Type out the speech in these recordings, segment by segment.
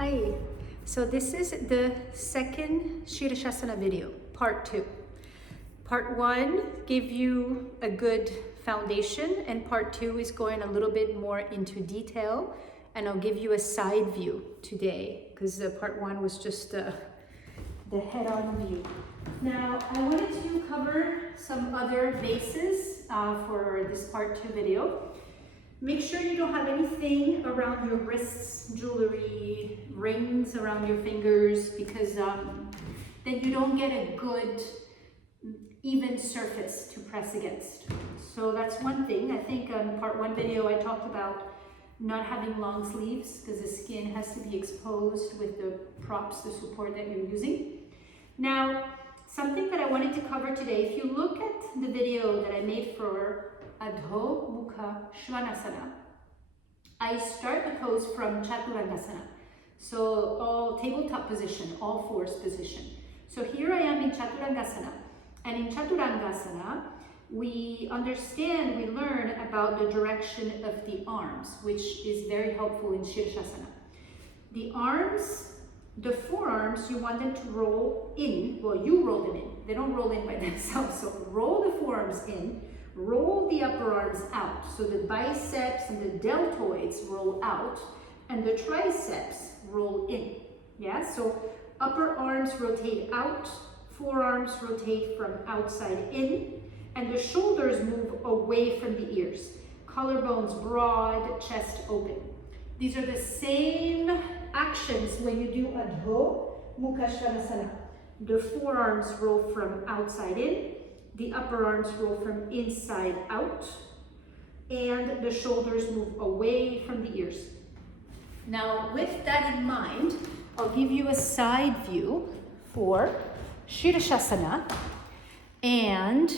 Hi, so this is the second Sirsāsana video, part 2. Part 1 gave you a good foundation, and part 2 is going a little bit more into detail, and I'll give you a side view today because part 1 was just the head-on view. Now, I wanted to cover some other bases for this part 2 video. Make sure you don't have anything around your wrists, jewelry, rings around your fingers, because then you don't get a good, even surface to press against. So that's one thing. I think on part 1 video I talked about not having long sleeves because the skin has to be exposed with the props, the support that you're using. Now, something that I wanted to cover today, if you look at the video that I made for Adho Mukha Svanasana, I start the pose from Chaturangasana. So all tabletop position, all fours position. So here I am in Chaturangasana. And in Chaturangasana, we learn about the direction of the arms, which is very helpful in Sirsāsana. The arms, the forearms, you want them to roll in. Well, you roll them in. They don't roll in by themselves. So roll the forearms in. Roll the upper arms out, so the biceps and the deltoids roll out and the triceps roll in. Yeah, so upper arms rotate out, forearms rotate from outside in, and the shoulders move away from the ears. Collarbones broad, chest open. These are the same actions when you do Adho Mukha Svanasana. The forearms roll from outside in, the upper arms roll from inside out, and the shoulders move away from the ears. Now, with that in mind, I'll give you a side view for Sirsāsana and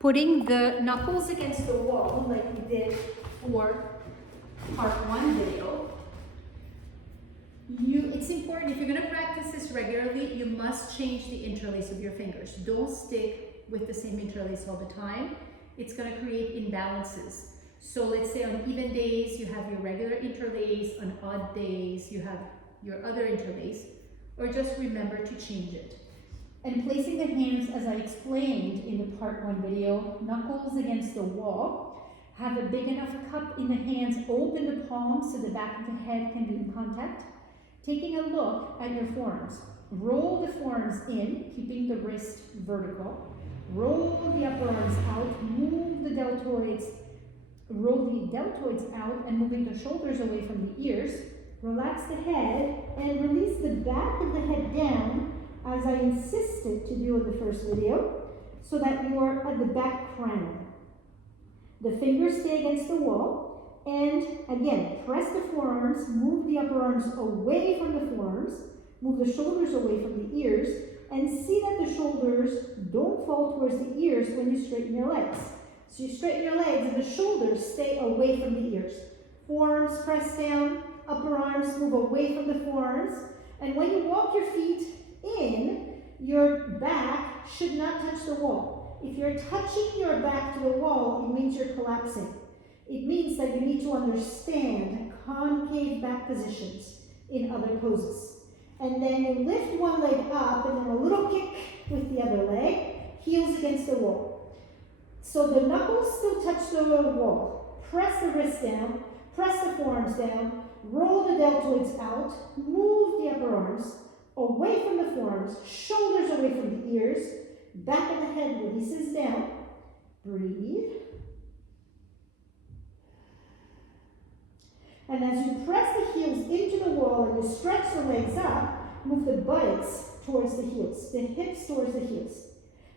putting the knuckles against the wall like we did for part 1 video. It's important, if you're going to practice this regularly, you must change the interlace of your fingers. Don't stick with the same interlace all the time. It's going to create imbalances. So let's say on even days you have your regular interlace, on odd days you have your other interlace, or just remember to change it. And placing the hands, as I explained in the part 1 video, knuckles against the wall, have a big enough cup in the hands, open the palms so the back of the head can be in contact. Taking a look at your forearms. Roll the forearms in, keeping the wrist vertical. Roll the upper arms out, move the deltoids, roll the deltoids out and moving the shoulders away from the ears. Relax the head and release the back of the head down as I insisted to do in the first video, so that you are at the back crown. The fingers stay against the wall. And again, press the forearms, move the upper arms away from the forearms, move the shoulders away from the ears, and see that the shoulders don't fall towards the ears when you straighten your legs. So you straighten your legs and the shoulders stay away from the ears. Forearms press down, upper arms move away from the forearms, and when you walk your feet in, your back should not touch the wall. If you're touching your back to the wall, it means you're collapsing. It means that you need to understand concave back positions in other poses. And then you lift one leg up and then a little kick with the other leg, heels against the wall. So the knuckles still touch the wall. Press the wrist down, press the forearms down, roll the deltoids out, move the upper arms away from the forearms, shoulders away from the ears, back of the head releases down. Breathe. And as you press the heels into the wall and you stretch the legs up, move the buttocks towards the heels, the hips towards the heels.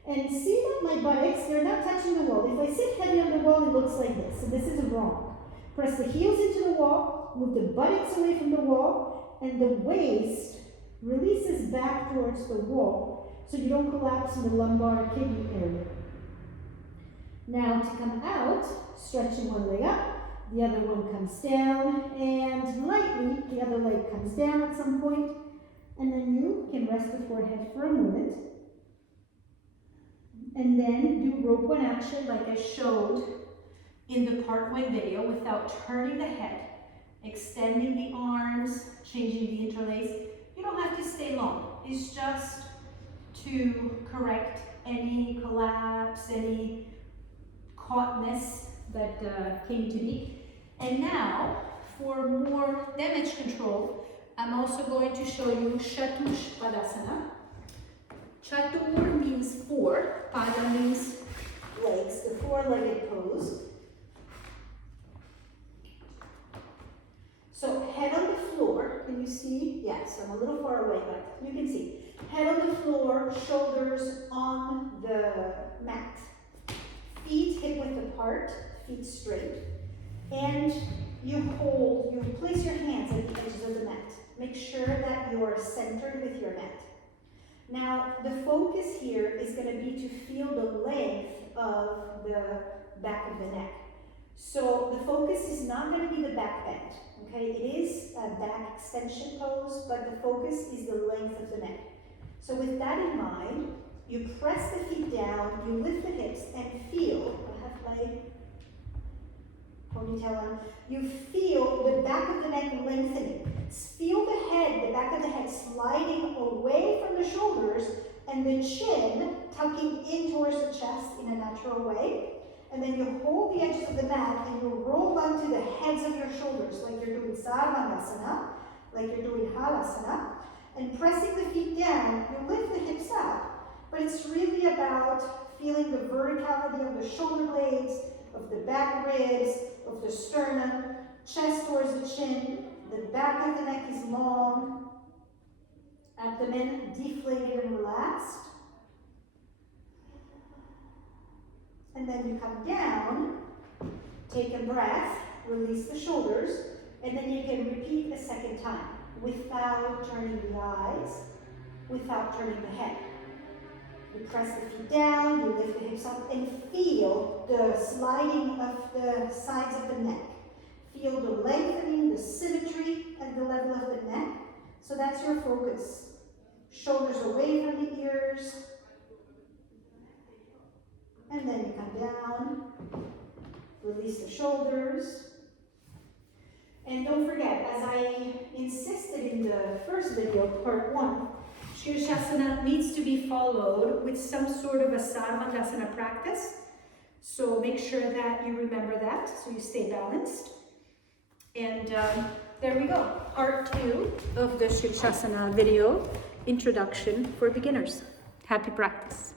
And see that my buttocks, they're not touching the wall. If I sit heavy on the wall, it looks like this, and this is wrong. Press the heels into the wall, move the buttocks away from the wall, and the waist releases back towards the wall so you don't collapse in the lumbar kidney area. Now to come out, stretching one leg up, the other one comes down, and lightly, the other leg comes down at some point, and then you can rest the forehead for a moment. And then do rope one action like I showed in the part 1 video without turning the head. extending the arms, changing the interlace. You don't have to stay long. It's just to correct any collapse, any caughtness that came to be. And now, for more damage control, I'm also going to show you Chaturpadasana. Chatur means four, pada means legs, the four-legged pose. So head on the floor, can you see? Yes, I'm a little far away, but you can see. Head on the floor, shoulders on the mat. Feet hip width apart, feet straight. And you place your hands at the edges of the mat. Make sure that you are centered with your mat. Now, the focus here is going to be to feel the length of the back of the neck. So the focus is not going to be the back bend. Okay, it is a back extension pose, but the focus is the length of the neck. So with that in mind, you press the feet down, you lift the hips, and feel, I have my ponytail on, you feel the back of the neck lengthening. Feel the back of the head sliding away from the shoulders, and the chin tucking in towards the chest in a natural way. And then you hold the edges of the mat and you roll onto the heads of your shoulders like you're doing Sarvangasana, like you're doing Halasana. And pressing the feet down, you lift the hips up, but it's really about feeling the verticality of the shoulder blades, of the back ribs, of the sternum, chest towards the chin, the back of the neck is long, abdomen deflated and relaxed. And then you come down, take a breath, release the shoulders, and then you can repeat a second time without turning the eyes, without turning the head. You press the feet down, you lift the hips up, and feel the sliding of the sides of the neck. Feel the lengthening, the symmetry at the level of the neck. So that's your focus. Shoulders away from the ears. And then you come down, release the shoulders. And don't forget, as I insisted in the first video, part 1, Sirsāsana needs to be followed with some sort of a Sarvangasana practice. So make sure that you remember that, so you stay balanced. And there we go, part 2 of the Sirsāsana video, introduction for beginners. Happy practice.